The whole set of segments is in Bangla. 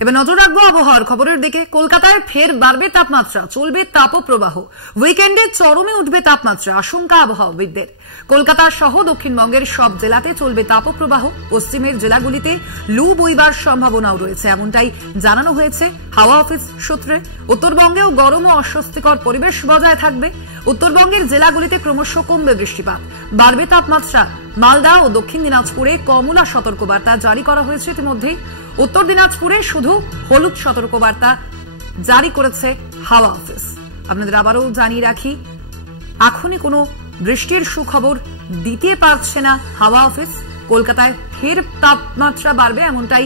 এবার নজর রাখবো আবহাওয়ার খবরের দিকে। কলকাতায় ফের বাড়বে তাপমাত্রা, চলবে তাপপ্রবাহ। উইকেন্ডে চরমে উঠবে তাপমাত্রা, আশঙ্কা আবহাওয়াবিদদের। কলকাতা সহ দক্ষিণবঙ্গের সব জেলাতে চলবে তাপপ্রবাহ। পশ্চিমের জেলাগুলিতে লু বইবার সম্ভাবনাও রয়েছে, এমনটাই জানানো হয়েছে হাওয়া অফিস সূত্রে। উত্তরবঙ্গেও গরম ও অস্বস্তিকর পরিবেশ বজায় থাকবে। উত্তরবঙ্গের জেলাগুলিতে ক্রমশ কমবে বৃষ্টিপাত, বাড়বে তাপমাত্রা। মালদা ও দক্ষিণ দিনাজপুরে কমলা সতর্কবার্তা জারি করা হয়েছে ইতিমধ্যেই। উত্তর দিনাজপুরে শুধু হলুদ সতর্কবার্তা জারি করেছে হাওয়া অফিস। আপনাদের আবারও জানিয়ে রাখি, এখনই কোনো বৃষ্টির সুখবর দিতে পারছে না হাওয়া অফিস। কলকাতায় ফের তাপমাত্রা বাড়বে এমনটাই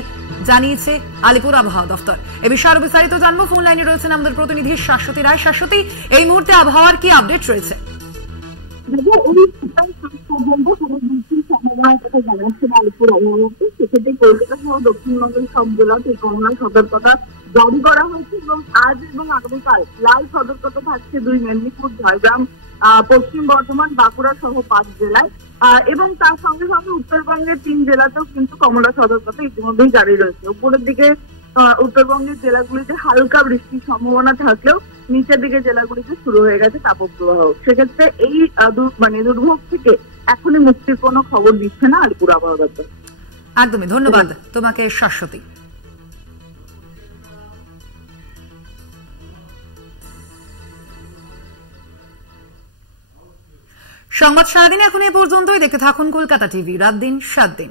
জানিয়েছে আলিপুর আবহাওয়া দফতর। এ বিষয়ে আরো বিস্তারিত জানবো। ফোন লাইনে রয়েছেন আমাদের প্রতিনিধি শাশ্বতী রায়। শাশ্বতী, এই মুহূর্তে আবহাওয়ার কি আপডেট রয়েছে? সেক্ষেত্রে কলকাতা সহ দক্ষিণবঙ্গের সব জেলাতে করোনা সতর্কতা জারি করা হয়েছে এবং আজ এবং আগামীকাল লাল সতর্কতা থাকছে 2 মেদিনীপুর, ঝাড়গ্রাম, পশ্চিম বর্ধমান, বাঁকুড়া সহ 5 জেলায় এবং তার সঙ্গে সঙ্গে উত্তরবঙ্গের 3 জেলাতেও কিন্তু কমলা সতর্কতা ইতিমধ্যেই জারি রয়েছে। উপরের দিকে উত্তরবঙ্গের জেলাগুলিতে হালকা বৃষ্টির সম্ভাবনা থাকলেও নিচের দিকে জেলাগুলিতে শুরু হয়ে গেছে তাপপ্রবাহ। সেক্ষেত্রে এই দুর্ভোগ থেকে এখনই মুক্তির কোনো খবর দিচ্ছে না আলিপুর আবহাওয়া দপ্তর। একদমই ধন্যবাদ তোমাকে শাশ্বতী। সংবাদ সারাদিন এখন এ পর্যন্তই। দেখতে থাকুন কলকাতা টিভি, রাত দিন 7 দিন।